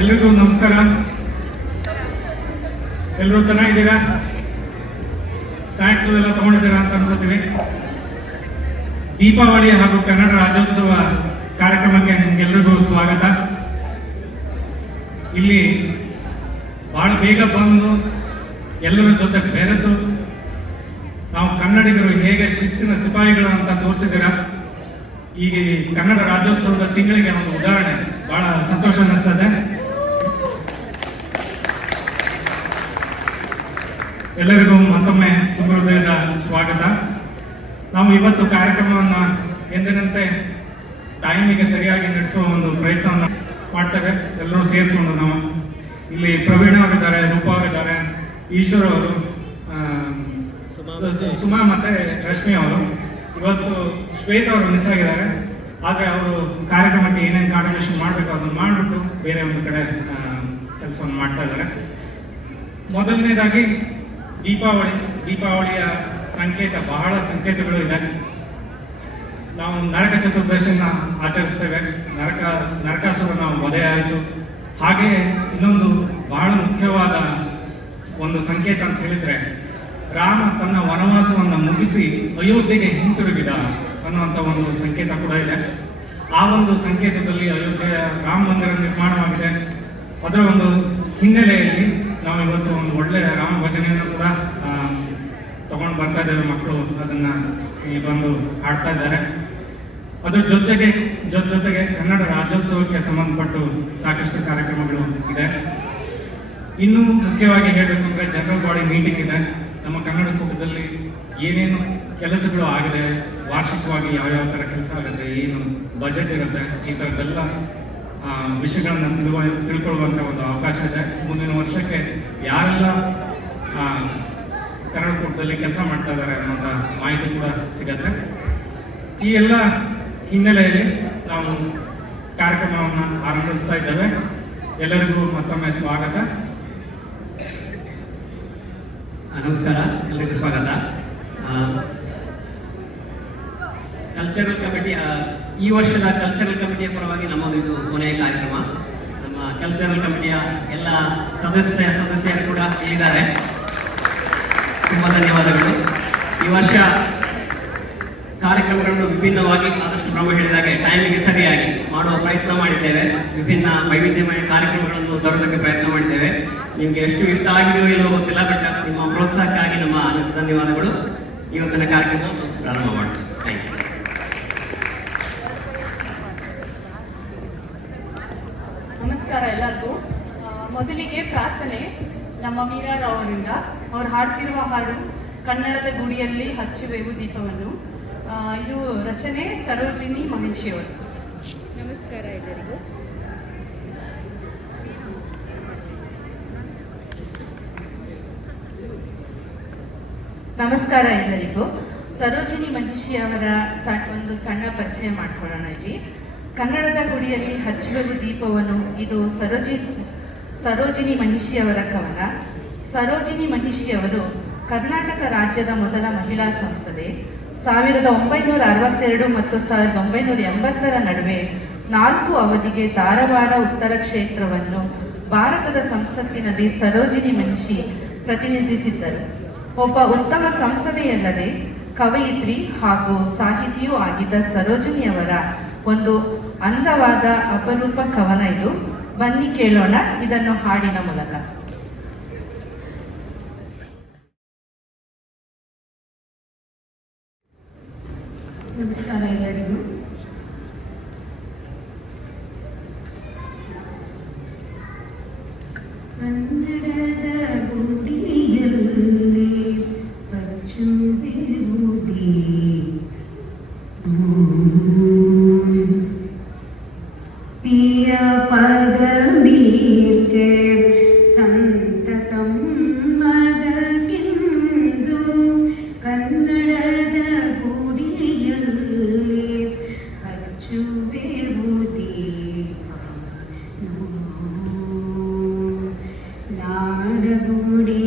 ಎಲ್ರಿಗೂ ನಮಸ್ಕಾರ. ಎಲ್ಲರೂ ಚೆನ್ನಾಗಿದ್ದೀರಾ? ಸ್ನ್ಯಾಕ್ಸ್ ಎಲ್ಲ ತಗೊಂಡಿದ್ದೀರಾ ಅಂತ ಅನ್ಕೋತೀವಿ. ದೀಪಾವಳಿ ಹಾಗೂ ಕನ್ನಡ ರಾಜ್ಯೋತ್ಸವ ಕಾರ್ಯಕ್ರಮಕ್ಕೆ ನಿಮ್ಗೆಲ್ರಿಗೂ ಸ್ವಾಗತ. ಇಲ್ಲಿ ಬಹಳ ಬೇಗ ಬಂದು ಎಲ್ಲರ ಜೊತೆ ಬೆರೆತು ನಾವು ಕನ್ನಡಿಗರು ಹೇಗೆ ಶಿಸ್ತಿನ ಸಿಪಾಯಿಗಳು ಅಂತ ತೋರಿಸಿದ್ದೀರಾ. ಈಗ ಕನ್ನಡ ರಾಜ್ಯೋತ್ಸವದ ತಿಂಗಳಿಗೆ ಒಂದು ಉದಾಹರಣೆ. ಬಹಳ ಸಂತೋಷ ಅನ್ನಿಸ್ತದೆ. ಎಲ್ಲರಿಗೂ ಮತ್ತೊಮ್ಮೆ ತುಂಬ ಹೃದಯದ ಸ್ವಾಗತ. ನಾವು ಇವತ್ತು ಕಾರ್ಯಕ್ರಮವನ್ನು ಎಂದಿನಂತೆ ಟೈಮಿಗೆ ಸರಿಯಾಗಿ ನಡೆಸುವ ಒಂದು ಪ್ರಯತ್ನವನ್ನು ಮಾಡ್ತೇವೆ. ಎಲ್ಲರೂ ಸೇರಿಕೊಂಡು ನಾವು ಇಲ್ಲಿ ಪ್ರವೀಣ್ ಅವರಿದ್ದಾರೆ, ರೂಪಾ ಅವರಿದ್ದಾರೆ, ಈಶ್ವರ್ ಅವರು, ಸುಮಾ ಮತ್ತೆ ರಶ್ಮಿ ಅವರು. ಇವತ್ತು ಶ್ವೇತಾ ಅವರು ಮಿಸ್ ಆಗಿದ್ದಾರೆ. ಆದರೆ ಅವರು ಕಾರ್ಯಕ್ರಮಕ್ಕೆ ಏನೇನು ಕಾಂಟ್ರಿಬ್ಯೂಷನ್ ಮಾಡಬೇಕು ಅದನ್ನು ಮಾಡಿಬಿಟ್ಟು ಬೇರೆ ಒಂದು ಕಡೆ ಕೆಲಸವನ್ನು ಮಾಡ್ತಾ ಇದ್ದಾರೆ. ಮೊದಲನೇದಾಗಿ ದೀಪಾವಳಿಯ ಸಂಕೇತ, ಬಹಳ ಸಂಕೇತಗಳು ಇದೆ. ನಾವು ನರಕ ಚತುರ್ದಶಿನ ಆಚರಿಸ್ತೇವೆ. ನರಕಾಸುರನ ವಧೆ ಆಯಿತು. ಹಾಗೆ ಇನ್ನೊಂದು ಬಹಳ ಮುಖ್ಯವಾದ ಒಂದು ಸಂಕೇತ ಅಂತ ಹೇಳಿದ್ರೆ, ರಾಮ ತನ್ನ ವನವಾಸವನ್ನು ಮುಗಿಸಿ ಅಯೋಧ್ಯೆಗೆ ಹಿಂತಿರುಗಿದ ಅನ್ನುವಂಥ ಒಂದು ಸಂಕೇತ ಕೂಡ ಇದೆ. ಆ ಒಂದು ಸಂಕೇತದಲ್ಲಿ ಅಯೋಧ್ಯೆಯ ರಾಮ ಮಂದಿರ ನಿರ್ಮಾಣವಾಗಿದೆ. ಅದರ ಒಂದು ಹಿನ್ನೆಲೆಯಲ್ಲಿ ನಾವು ಇವತ್ತು ಒಂದು ಒಳ್ಳೆಯ ರಾಮ ಭಜನೆಯನ್ನು ಕೂಡ ತಗೊಂಡು ಬರ್ತಾ ಇದ್ದೇವೆ. ಮಕ್ಕಳು ಅದನ್ನು ಇಲ್ಲಿ ಬಂದು ಹಾಡ್ತಾ ಇದ್ದಾರೆ. ಅದ್ರ ಜೊತೆಗೆ ಕನ್ನಡ ರಾಜ್ಯೋತ್ಸವಕ್ಕೆ ಸಂಬಂಧಪಟ್ಟು ಸಾಕಷ್ಟು ಕಾರ್ಯಕ್ರಮಗಳು ಇದೆ. ಇನ್ನೂ ಮುಖ್ಯವಾಗಿ ಹೇಳಬೇಕು ಅಂದರೆ ಜನರಲ್ ಬಾಡಿ ಮೀಟಿಂಗ್ ಇದೆ. ನಮ್ಮ ಕನ್ನಡ ಕೂಟದಲ್ಲಿ ಏನೇನು ಕೆಲಸಗಳು ಆಗಿದೆ, ವಾರ್ಷಿಕವಾಗಿ ಯಾವ್ಯಾವ ಥರ ಕೆಲಸ ಆಗುತ್ತೆ, ಏನು ಬಜೆಟ್ ಇರುತ್ತೆ, ಈ ಥರದ್ದೆಲ್ಲ ವಿಷಯಗಳನ್ನು ತಿಳ್ಕೊಳ್ಳುವಂಥ ಒಂದು ಅವಕಾಶ ಇದೆ. ಮುಂದಿನ ವರ್ಷಕ್ಕೆ ಯಾರೆಲ್ಲ ಕನ್ನಡ ಕೂಟದಲ್ಲಿ ಕೆಲಸ ಮಾಡ್ತಾ ಇದ್ದಾರೆ ಅನ್ನೋಂಥ ಮಾಹಿತಿ ಕೂಡ ಸಿಗತ್ತೆ. ಈ ಎಲ್ಲ ಹಿನ್ನೆಲೆಯಲ್ಲಿ ನಾವು ಕಾರ್ಯಕ್ರಮವನ್ನು ಆರಂಭಿಸ್ತಾ ಇದ್ದೇವೆ. ಎಲ್ಲರಿಗೂ ಮತ್ತೊಮ್ಮೆ ಸ್ವಾಗತ. ನಮಸ್ಕಾರ, ಎಲ್ಲರಿಗೂ ಸ್ವಾಗತ. ಕಲ್ಚರಲ್ ಕಮಿಟಿ, ಈ ವರ್ಷದ ಕಲ್ಚರಲ್ ಕಮಿಟಿಯ ಪರವಾಗಿ ನಮ್ಮದು ಇದು ಕೊನೆಯ ಕಾರ್ಯಕ್ರಮ. ನಮ್ಮ ಕಲ್ಚರಲ್ ಕಮಿಟಿಯ ಎಲ್ಲ ಸದಸ್ಯರು ಕೂಡ ಇಲ್ಲಿದ್ದಾರೆ. ತುಂಬ ಧನ್ಯವಾದಗಳು. ಈ ವರ್ಷ ಕಾರ್ಯಕ್ರಮಗಳನ್ನು ವಿಭಿನ್ನವಾಗಿ, ಆದಷ್ಟು ನಾವು ಹೇಳಿದಾಗೆ ಟೈಮಿಗೆ ಸರಿಯಾಗಿ ಮಾಡುವ ಪ್ರಯತ್ನ ಮಾಡಿದ್ದೇವೆ. ವಿಭಿನ್ನ ವೈವಿಧ್ಯಮಯ ಕಾರ್ಯಕ್ರಮಗಳನ್ನು ತರೋದಕ್ಕೆ ಪ್ರಯತ್ನ ಮಾಡಿದ್ದೇವೆ. ನಿಮಗೆ ಎಷ್ಟು ಇಷ್ಟ ಆಗಿದೆಯೋ ಇಲ್ಲವೋ ಗೊತ್ತಿಲ್ಲ, ಬಟ್ ನಿಮ್ಮ ಪ್ರೋತ್ಸಾಹಕ್ಕಾಗಿ ನಮ್ಮ ಧನ್ಯವಾದಗಳು. ಇವತ್ತಿನ ಕಾರ್ಯಕ್ರಮವನ್ನು ಪ್ರಾರಂಭ ಮಾಡ್ತೀವಿ. Thank you. ನಮಸ್ಕಾರ ಎಲ್ಲರಿಗೂ. ಮೊದಲಿಗೆ ಪ್ರಾರ್ಥನೆ ನಮ್ಮ ಮೀರಾರಾವ್ ಅವರಿಂದ. ಅವ್ರು ಹಾಡ್ತಿರುವ ಹಾಡು ಕನ್ನಡದ ಗುಡಿಯಲ್ಲಿ ಹಚ್ಚುವೆವು ದೀಪವನ್ನು. ಇದು ರಚನೆ ಸರೋಜಿನಿ ಮಹೇಶಿ ಅವರು. ನಮಸ್ಕಾರ ಎಲ್ಲರಿಗೂ. ನಮಸ್ಕಾರ ಎಲ್ಲರಿಗೂ. ಸರೋಜಿನಿ ಮಹಿಷಿ ಅವರ ಒಂದು ಸಣ್ಣ ಪರಿಚಯ ಮಾಡ್ಕೊಳ್ಳೋಣ. ಇಲ್ಲಿ ಕನ್ನಡದ ಗುಡಿಯಲ್ಲಿ ಹಚ್ಚುವೆವು ದೀಪವನ್ನು, ಇದು ಸರೋಜಿನಿ ಮಹಿಷಿ ಅವರ ಕವನ. ಸರೋಜಿನಿ ಮಹಿಷಿ ಅವರು ಕರ್ನಾಟಕ ರಾಜ್ಯದ ಮೊದಲ ಮಹಿಳಾ ಸಂಸದೆ. 1962 ಮತ್ತು 1980 ನಡುವೆ 4 ಅವಧಿಗೆ ಧಾರವಾಡ ಉತ್ತರ ಕ್ಷೇತ್ರವನ್ನು ಭಾರತದ ಸಂಸತ್ತಿನಲ್ಲಿ ಸರೋಜಿನಿ ಮಹಿಷಿ ಪ್ರತಿನಿಧಿಸಿದ್ದರು. ಒಬ್ಬ ಉತ್ತಮ ಸಂಸದೆಯಲ್ಲದೆ ಕವಯಿತ್ರಿ ಹಾಗೂ ಸಾಹಿತಿಯೂ ಆಗಿದ್ದ ಸರೋಜಿನಿಯವರ ಒಂದು ಅಂದವಾದ ಅಪರೂಪ ಕವನ ಇದು. ಬನ್ನಿ ಕೇಳೋಣ ಇದನ್ನು ಹಾಡಿನ ಮೂಲಕ. ನಮಸ್ಕಾರ ಎಲ್ಲರಿಗೂ. ಕನ್ನಡದ ಗುಡಿಯಲ್ಲಿ ಹಚ್ಚುವೆವು ಪ್ರಿಯ ಪದವೀರ್ಗೆ ಸಂತತಂ ಮದಕಿಂದು ಕನ್ನಡದ ಗುಡಿಯಲ್ಲಿ ಹಚ್ಚುವೆವು ದೀಪ. ನಾಡಗುಡಿ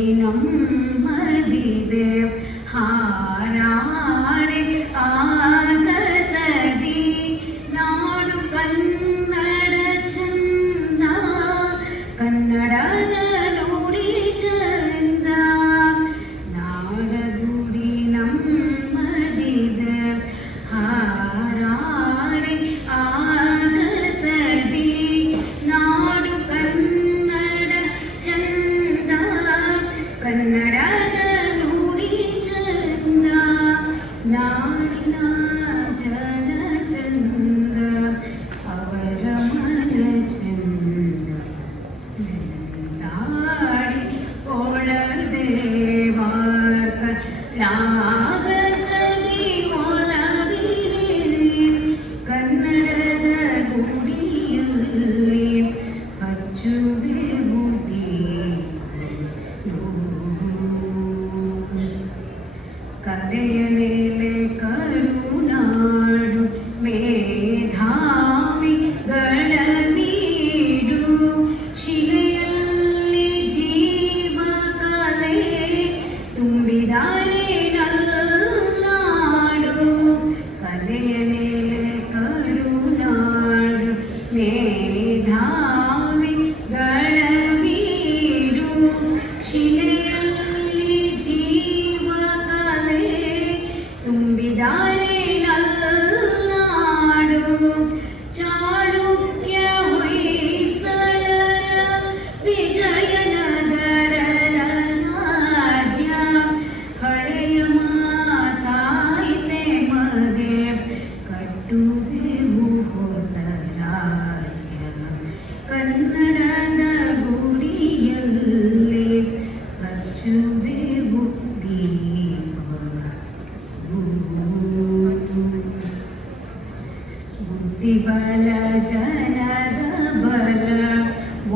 ಬಲ ಜನದ ಬಲ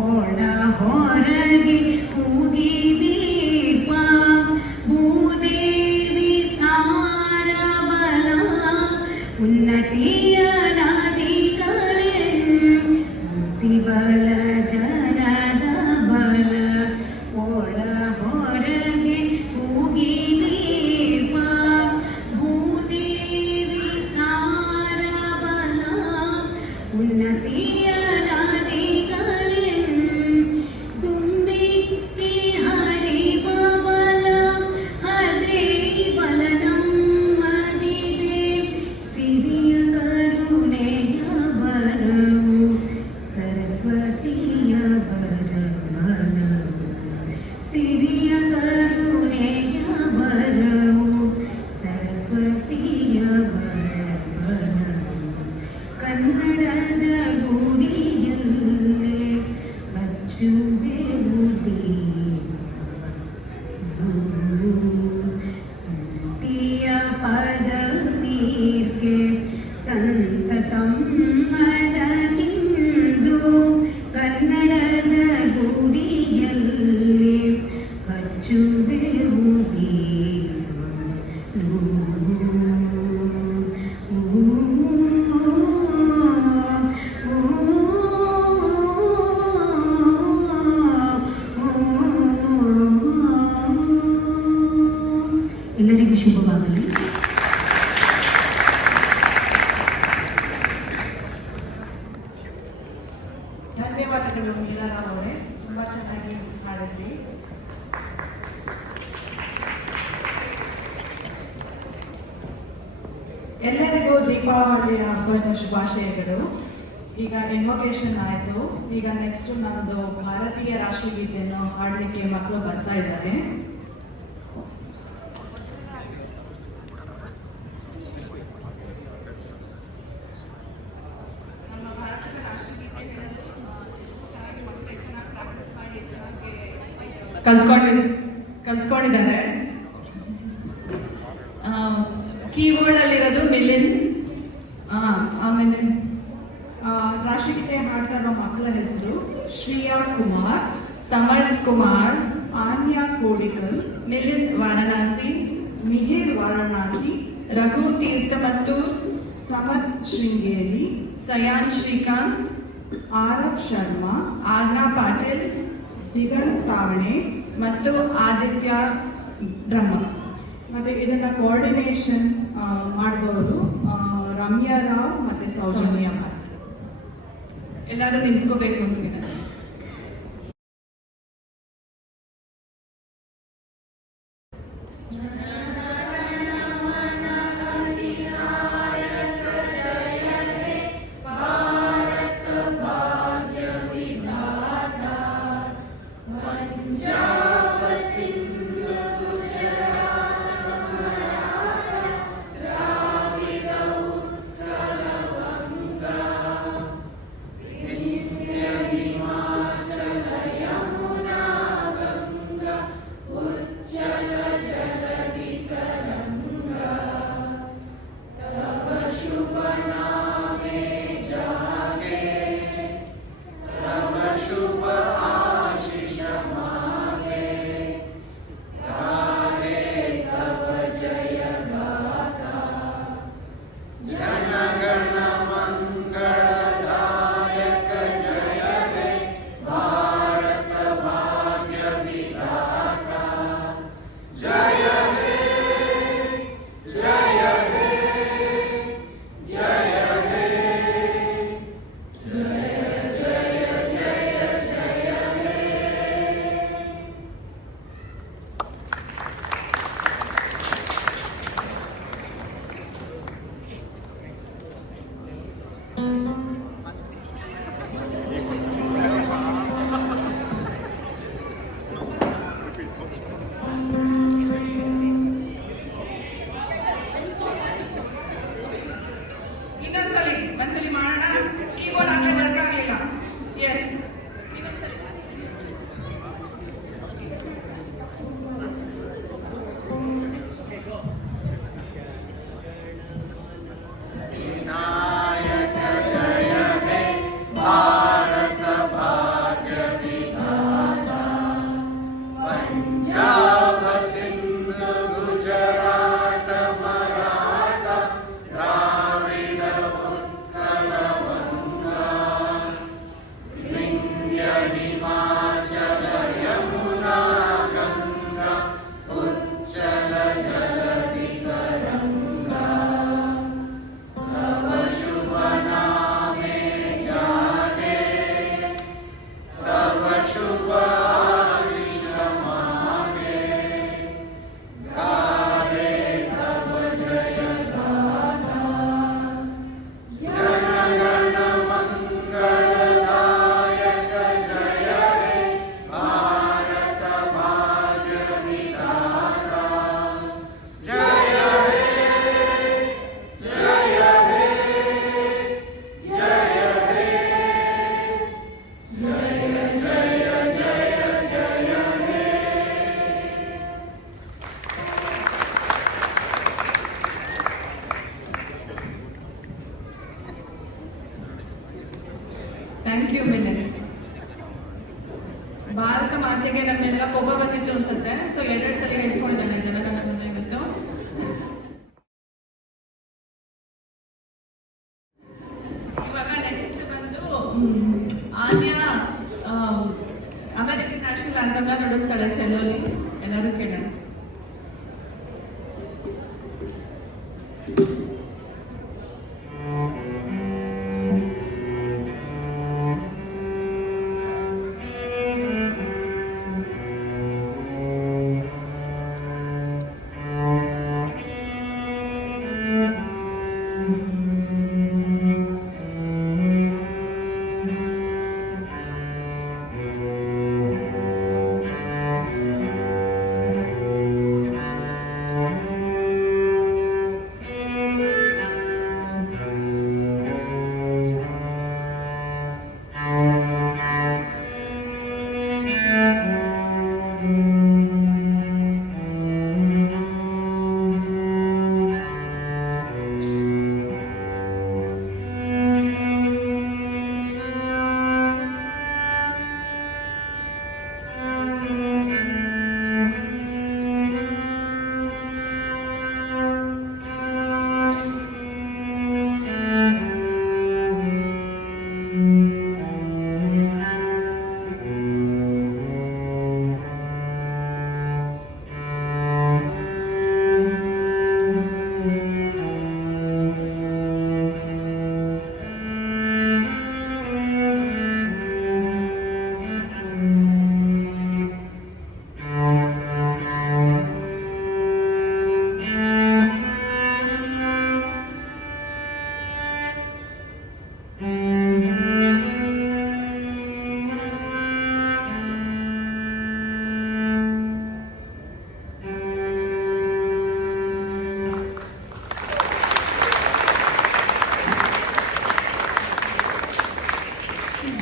ಒಳ ಹೊರಗೆ ಕೂಗಿ ದೀಪ ಭೂದೇವಿ ಸಾರ ಬಲ ಉನ್ನತಿಯ ನದಿಗಳೇ ಬಲ ಜನದ ಬಲ ಒಳ ಹೊರಗೆ ಕೂಗಿ ದೀಪ ಭೂದೇವಿ ಸಾರ ಬಲ ಉನ್ನತಿಯ ನದಿಗಳೇ ದುಂಬಿಕ್ಕಿ ಹರಿವ ಬಲ ಹದ್ರೆ ಬಲ ನಮ್ಮದಿದೆ ಸಿರಿಯ ಕರುಣೆಯ ಬರವು ಸರಸ್ವತಿಯ ಬರವನವು ಸಿರಿಯ ಕರುಣೆಯ ಬರವು ಸರಸ್ವತಿಯ ಬರವನವು ಕನ್ನಡದ ಗುಡಿಯಲ್ಲೇ ಹಚ್ಚುವೆವು ದೀಪ ಪದವೀರ್ಗೆ ಸಂತತಂ ಮದದಿಂದು ಕನ್ನಡದ ಗುಡಿಯಲ್ಲಿ ಹಚ್ಚುವೆವು ಎಲ್ಲರಿಗೂ ಶುಭವಾಗಲಿ. ಧನ್ಯವಾದಗಳು ಮೀರಾರಾವ್ ಅವರೇ, ತುಂಬ ಚೆನ್ನಾಗಿ ಮಾಡಿದ್ರಿ. ಎಲ್ಲರಿಗೂ ದೀಪಾವಳಿಯ ಹಬ್ಬದ ಶುಭಾಶಯಗಳು. ಈಗ ಇನ್ವೊಕೇಶನ್ ಆಯಿತು. ಈಗ ನೆಕ್ಸ್ಟ್ ನಮ್ಮದು ಭಾರತೀಯ ರಾಷ್ಟ್ರಗೀತೆಯನ್ನು ಹಾಡಲಿಕ್ಕೆ ಮಕ್ಕಳು ಬರ್ತಾ ಇದ್ದಾರೆ. ಕಲ್ತ್ಕೊಂಡಿದ್ದಾರೆ. ಕೀಬೋರ್ಡ್ ಅಲ್ಲಿರೋದು ಮಿಲಿನ್. ಆಮೇಲೆ ರಾಷ್ಟ್ರಗೀತೆ ಹಾಡ್ತಾ ಇರೋ ಮಕ್ಕಳ ಹೆಸರು ಶ್ರೇಯಾ ಕುಮಾರ್, ಸಮರ್ಥ್ ಕುಮಾರ್, ಆನ್ಯಾ ಕೋಡಿಕಲ್, ಮಿಲಿನ್ ವಾರಣಾಸಿ, ಮಿಹಿರ್ ವಾರಣಾಸಿ, ರಘು ತೀರ್ಥಮತ್ತೂರ್, ಸಮತ್ ಶೃಂಗೇರಿ, ಸಯಾನ್ ಶ್ರೀಕಾಂತ್, ಆರವ್ ಶರ್ಮಾ, ಆರ್ನಾ ಪಾಟೀಲ್ ದಿಗಂತ್ ತಾವಣೆ ಮತ್ತು ಆದಿತ್ಯ ಡ್ರಮ್ಮ. ಮತ್ತೆ ಇದನ್ನ ಕೋಆರ್ಡಿನೇಷನ್ ಮಾಡಿದವರು ರಮ್ಯಾ ರಾವ್ ಮತ್ತೆ ಸೌಜನ್ಯ ಭಟ್. ಎಲ್ಲರೂ ನಿಂತ್ಕೋಬೇಕು ಅಂತೀನಿ. ಒಂದ್ಸಲಿ ಮಾಡೋಣ. ಕೀಬೋರ್ಡ್ ಆಗಲೇ ವರ್ಕ್ ಆಗಲಿಲ್ಲ. Yes, Vinayaka thank you Milan. Bharat ಮಾತೆಗೆ ನಮ್ಮೆಲ್ಲ ಕೋಪ ಬಂದಿತ್ತು ಅನ್ಸುತ್ತೆ, ಸೊ ಎರಡೆರಡು ಸಲ ಹೇಳ್ಸ್ಕೊಂಡಿದ್ದಾನೆ ಜನ ನನ್ನ ಮುಂದೆ ಇವತ್ತು. ಇವಾಗ ನೆಕ್ಸ್ಟ್ ಬಂದು ಆದ್ಯ ಅಮೆರಿಕನ್ ನ್ಯಾಷನಲ್ ಆಂಥಮ್ನ ನುಡಿಸ್ತಾಳೆ ಚೆಲ್ಲೋಲಿ. ಎಲ್ಲರೂ ಕೇಳೋಣ.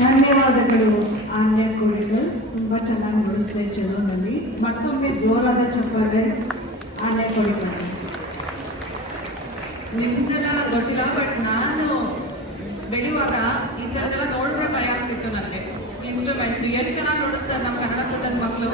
ಧನ್ಯವಾದಗಳು ಆನ್ಯ ಕೋಳಿಗಳು, ತುಂಬ ಚೆನ್ನಾಗಿ ನುಡಿಸಿದೆ ಚೆಲುವಿನಲ್ಲಿ. ಮತ್ತೊಮ್ಮೆ ಜೋರಾದ ಚಪ್ಪಾಳೆ ಆನ್ಯ ಕೋಳಿಗಳು. ನಿಮ್ದೆಲ್ಲ ಗೊತ್ತಿಲ್ಲ, ಬಟ್ ನಾನು ಬೆಳೆಯುವಾಗ ಈ ಥರದ್ದೆಲ್ಲ ನೋಡಿದ್ರೆ ಭಯ ಆಗ್ತಿತ್ತು ನನಗೆ. ಇನ್ಸ್ಟ್ರೂಮೆಂಟ್ಸ್ ಎಷ್ಟು ಚೆನ್ನಾಗಿ ನೋಡಿಸ್ತಾರೆ ನಮ್ಮ ಕನ್ನಡ ಪುಟ್ಟದ ಮಕ್ಕಳು.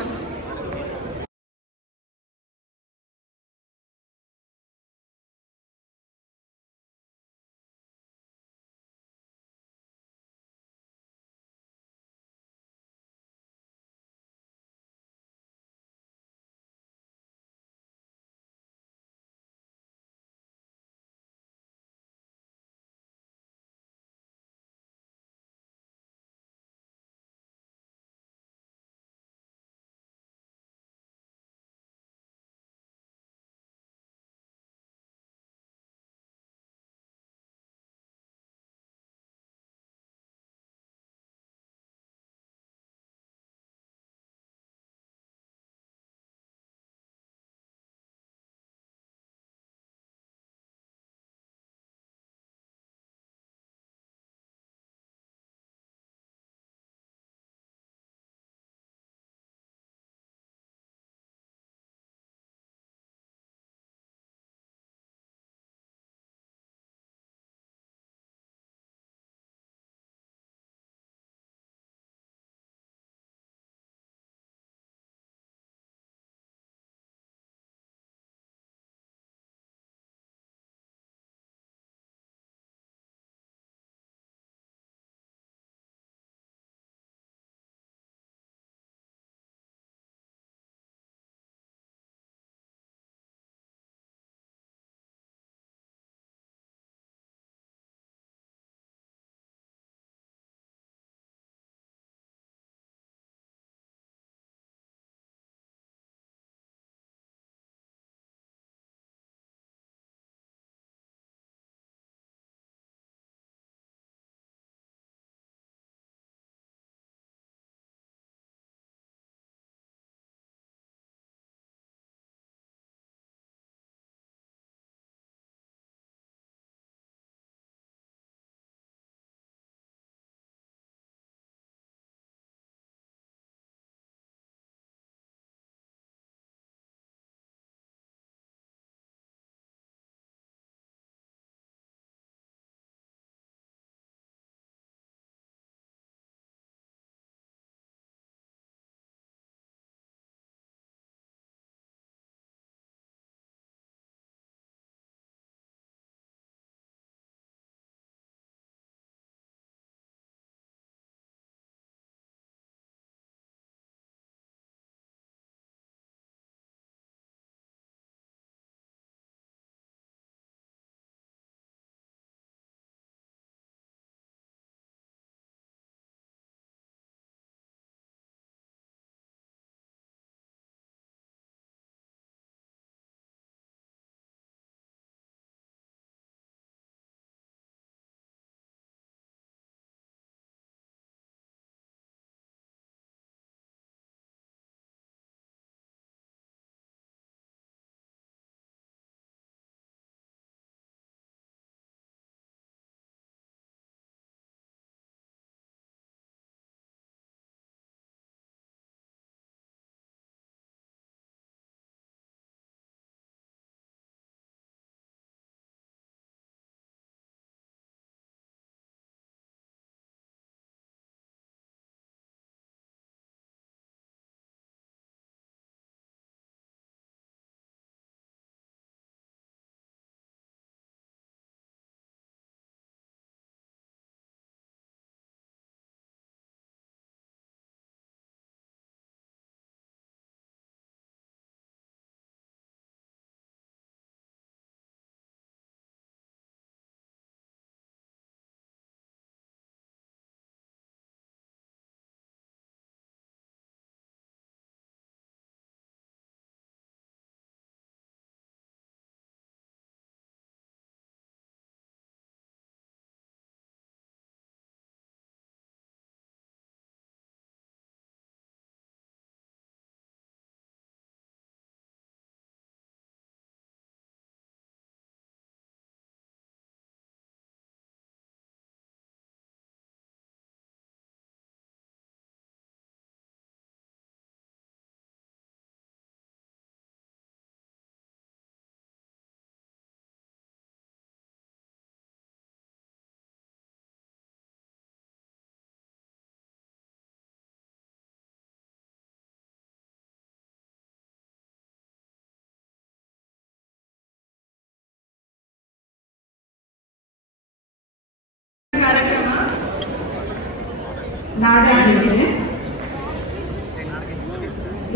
ನಾಡಗೀತೆ.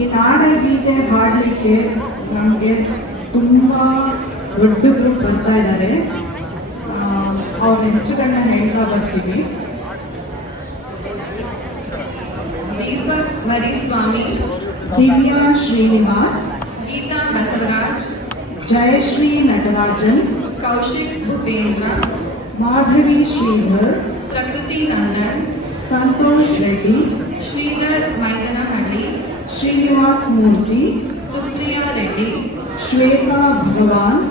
ಈ ನಾಡಗೀತೆ ಹಾಡಲಿಕ್ಕೆ ನಮಗೆ ತುಂಬ ದೊಡ್ಡ ಗ್ರೂಪ್ ಬರ್ತಾ ಇದ್ದಾರೆ. ಅವ್ರ ಹೆಸರುಗಳನ್ನ ಹೇಳ್ತಾ ಬರ್ತೀವಿ. ದೀಪಕ್ ಮರಿಸ್ವಾಮಿ, ದಿವ್ಯಾ ಶ್ರೀನಿವಾಸ್, ಗೀತಾ ಬಸವರಾಜ್, ಜಯಶ್ರೀ ನಟರಾಜನ್, ಕೌಶಿಕ್ ಭೂಪೇಂದ್ರ, ಮಾಧವಿ ಶ್ರೀಧರ್, ಪ್ರಕೃತಿ ನಂದನ್, ಸಂತೋಷ್ ರೆಡ್ಡಿ, ಶ್ರೀಧರ್ ಮೈದನಹಳ್ಳಿ, ಶ್ರೀನಿವಾಸ್ ಮೂರ್ತಿ, ಸುಪ್ರಿಯಾ ರೆಡ್ಡಿ, ಶ್ವೇತಾ ಭಗವಾನ್,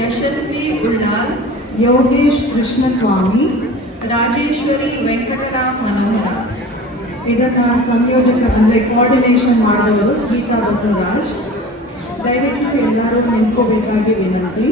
ಯಶಸ್ವಿ ಉಳ್ಳಾಲ್, ಯೋಗೇಶ್ ಕೃಷ್ಣಸ್ವಾಮಿ, ರಾಜೇಶ್ವರಿ ವೆಂಕಟರಾಮ್ ಮನೋಹರ. ಇದನ್ನ ಸಂಯೋಜಕ ಅಂದರೆ ಕೋಆರ್ಡಿನೇಷನ್ ಮಾಡಿದವರು ಗೀತಾ ಬಸವರಾಜ್. ದಯವಿಟ್ಟು ಎಲ್ಲರೂ ನಿಂತ್ಕೋಬೇಕಾಗಿ ವಿನಂತಿ.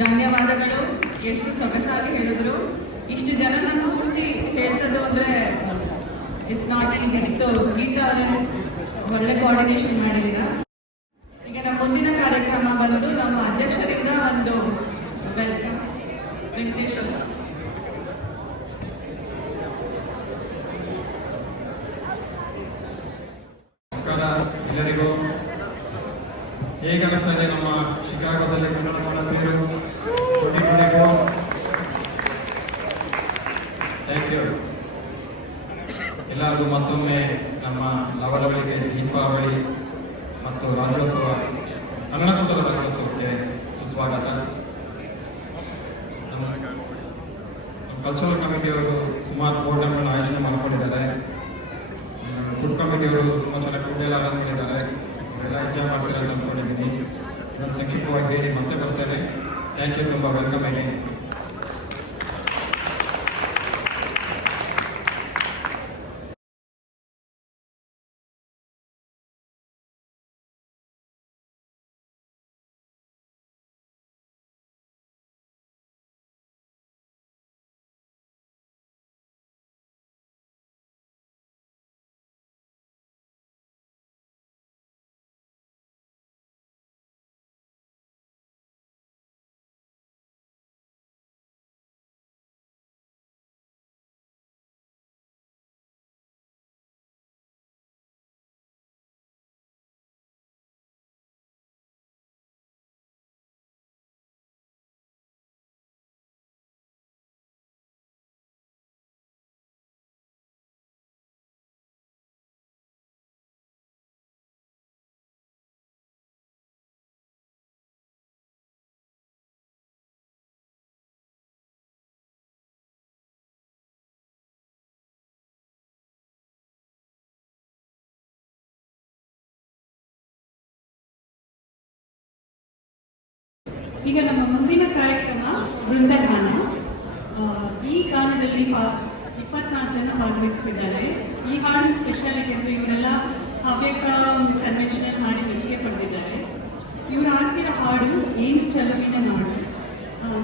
ಧನ್ಯವಾದಗಳು. ಎಷ್ಟು ಸೊಗಸಾಗಿ ಹೇಳಿದ್ರು. ಇಷ್ಟು ಜನನ ಕೂರಿಸಿ ಹೇಳ್ಸೋದು ಅಂದ್ರೆ it's not easy. So Geetha ಅವರೇ ಒಳ್ಳೆ ಕೋಆರ್ಡಿನೇಷನ್ ಮಾಡಿದ್ದೀರಾ. ಈಗ ನಮ್ಮ ಮುಂದಿನ ಕಾರ್ಯಕ್ರಮ ಬಂದು ನಮ್ಮ ಅಧ್ಯಕ್ಷರಿಂದ ಒಂದು ವೆಲ್ಕಮ್. ವೆಂಕಟೇಶ್ ಅವರು. ನಮಸ್ಕಾರ ಎಲ್ಲರಿಗೂ. ಹೇಗೆ ಅನಿಸ್ತಾ ಇದೆ ನಮ್ಮ ಶಿಕಾಗೋದಲ್ಲಿ ಕನ್ನಡ ಮಾನವೀಯರು 2024? Thank you. ಎಲ್ಲರಿಗೂ ಮತ್ತೊಮ್ಮೆ ನಮ್ಮ ಲವಲವಿಕೆ ದೀಪಾವಳಿ ಮತ್ತು ರಾಜ್ಯೋತ್ಸವ ಕನ್ನಡ ಕೂಟದ ರಾಜ್ಯೋತ್ಸವಕ್ಕೆ ಸುಸ್ವಾಗತ. ನಮ್ಮ ಕಲ್ಚರಲ್ ಕಮಿಟಿಯವರು ಸುಮಾರು ಪ್ರೋಗ್ರಾಮ್ಗಳನ್ನ ಆಯೋಜನೆ ಮಾಡಿಕೊಂಡಿದ್ದಾರೆ. ಫುಡ್ ಕಮಿಟಿಯವರು ತುಂಬ ಚೆನ್ನಾಗಿ ಫುಡ್ ಎಲ್ಲ ಅರೇಂಜ್ ಮಾಡಿದ್ದಾರೆ. ಅವರೆಲ್ಲ ಎಂಜಾಯ್ ಮಾಡ್ತಾರೆ ಅಂತ ಅಂದ್ಕೊಂಡಿದ್ದೀನಿ. ನಾನು ಸಂಕ್ಷಿಪ್ತವಾಗಿ ಹೇಳಿ ಮತ್ತೆ ಬರ್ತೇನೆ. ಥ್ಯಾಂಕ್ ಯು, ತುಂಬ ವೆಲ್ಕಮ್ ಹೇಳಿ. ಈಗ ನಮ್ಮ ಮುಂದಿನ ಕಾರ್ಯಕ್ರಮ ವೃಂದಗಾನ. ಈ ಗಾನದಲ್ಲಿ 24 ಜನ ಭಾಗವಹಿಸ್ತಿದ್ದಾರೆ. ಈ ಹಾಡಿನ ಸ್ಪೆಷಾಲಿಟಿ ಅಂದರೆ ಇವರೆಲ್ಲ ಹವ್ಯಕ ಕನ್ವೆನ್ಷನಲ್ ಮಾಡಿ ಮೆಚ್ಚುಗೆ ಪಡೆದಿದ್ದಾರೆ. ಇವರು ಹಾಡ್ತಿರೋ ಹಾಡು ಏನು ಚೆಲುವಿನ ನಾಡು,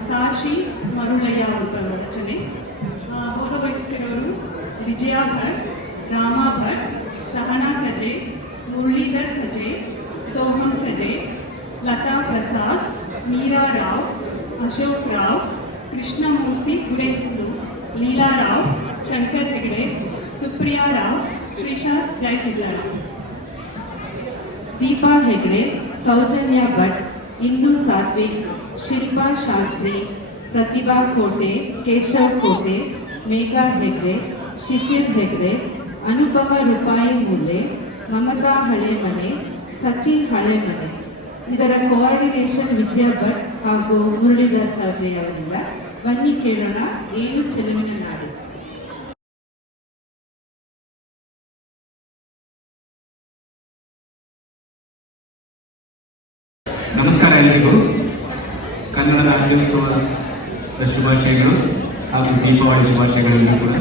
ಸಾಶಿ ಮರುಳಯ್ಯ ಅವರ ರಚನೆ. ಭಾಗವಹಿಸ್ತಿರೋರು ವಿಜಯ ಭಟ್, ರಾಮಾ ಭಟ್, ಸಹನಾ ಕಜೆ, ಮುರಳೀಧರ್ ಕಜೆ, ಸೋಹಂ ಕಜೆ, ಲತಾ ಪ್ರಸಾದ್, ಮೀರಾ ರಾವ್, ಅಶೋಕ್ ರಾವ್, ಕೃಷ್ಣಮೂರ್ತಿ ಗುಡೆಹಿಟ್ಟು, ಲೀಲಾ ರಾವ್, ಶಂಕರ್ ಹೆಗಡೆ, ಸುಪ್ರಿಯಾ ರಾವ್, ಶ್ರೀಶಾಸ್ ಜಯಸಿದ್ದರಾವ್. ದೀಪಾ ಹೆಗ್ಡೆ, ಸೌಜನ್ಯ ಭಟ್, ಇಂದು ಸಾತ್ವಿಕ್, ಶಿಲ್ಪಾ ಶಾಸ್ತ್ರಿ, ಪ್ರತಿಭಾ ಕೋಟೆ, ಕೇಶವ್ ಕೋಟೆ, ಮೇಘಾ ಹೆಗ್ಡೆ, ಶಿಶಿರ್ ಹೆಗ್ಡೆ, ಅನುಪಮ ರೂಪಾಯಿ ಮುಲ್ಲೆ, ಮಮತಾ ಹಳೆಮನೆ, ಸಚಿನ್ ಹಳೆಮನೆ. ಇದರ ಕೋಆರ್ಡಿನೇಷನ್ ವಿಜಯ ಭಟ್ ಹಾಗೂ ಮುರಳೀಧರ್ ಕಾಜೆ ಅವರಿಂದ. ಬನ್ನಿ ಕೇಳೋಣ ಏನು ಚೆಲುವಿನ ನಾಡು. ನಮಸ್ಕಾರ ಎಲ್ಲರಿಗೂ. ಕನ್ನಡ ರಾಜ್ಯೋತ್ಸವದ ಶುಭಾಶಯಗಳು ಹಾಗೂ ದೀಪಾವಳಿ ಶುಭಾಶಯಗಳೆಲ್ಲರೂ ಕೂಡ.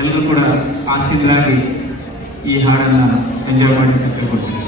ಎಲ್ಲರೂ ಕೂಡ ಆಸೀನರಾಗಿ ಈ ಹಾಡನ್ನು ಎಂಜಾಯ್ ಮಾಡಿ ಅಂತ ಕೇಳ್ಕೊಡ್ತೀನಿ.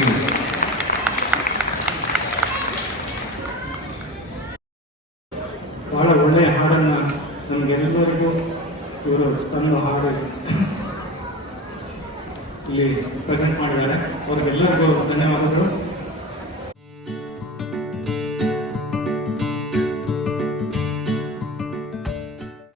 ಯು. ಬಹಳ ಒಳ್ಳೆಯ ಹಾಡನ್ನು ನಮಗೆಲ್ಲರಿಗೂ ಇವರು ತಂದು ಹಾಡು ಇಲ್ಲಿ ಪ್ರೆಸೆಂಟ್ ಮಾಡಿದ್ದಾರೆ. ಅವರಿಗೆಲ್ಲರಿಗೂ ಧನ್ಯವಾದಗಳು.